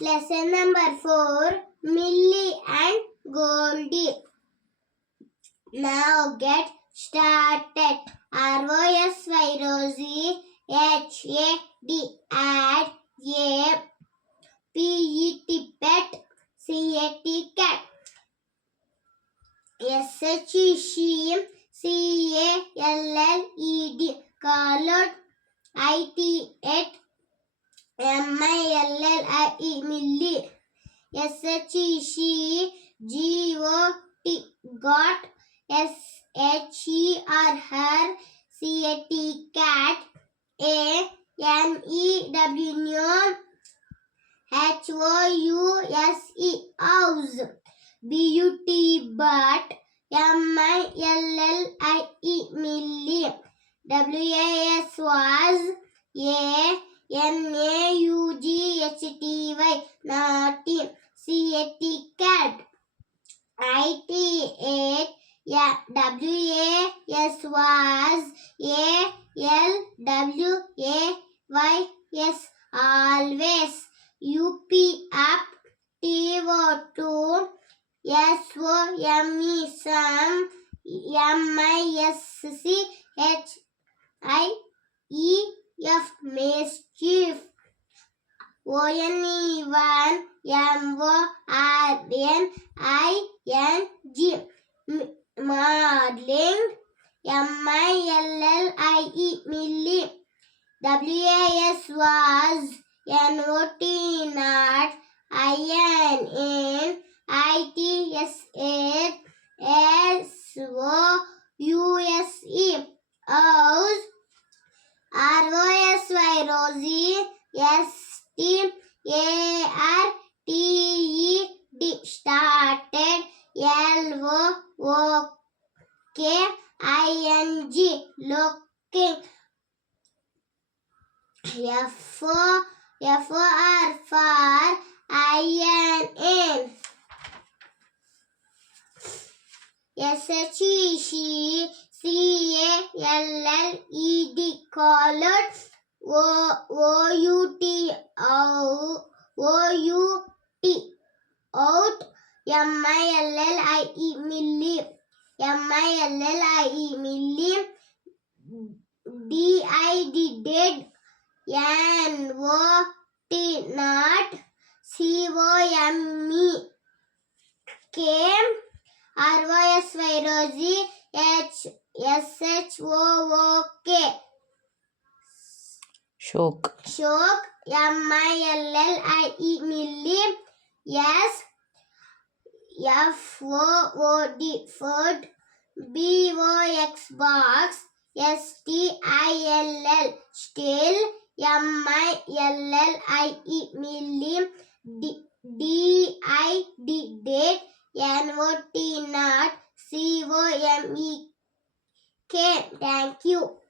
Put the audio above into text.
Lesson number 4 Millie and Goldie. Now get started. R O S Y Rosie H A D add A P E T pet C A T cat S H E she C A L L E D colored I T it M I L L I E milli S H E she G O T got S H E R her C A T cat A N E W new H O U S E house. B U T but M I L L I E milli W A S H T Y naughty C A T cat I T eight yeah W A S was A L W A Y S always U P up T O two S O M E some M I S C H I E F mischief O N E one M O R N I N G M- modeling M I L L I E milli W A S was T not I N in I T S A S O U S E house R O S Y Rosie T A R T E D started L O O K I N G looking F O F O R I N N. S H E C A L L E D colored O O U T O O U T out M I L L I E milli M I L L I E milli D I D dead N O T not C O M E came R O S Y Rosie H S H O O K शोक Shok M I L L I E milli S F O O D food B O X box S T I L L still M I L L I E milli D D I D date N O T not C O M E K thank you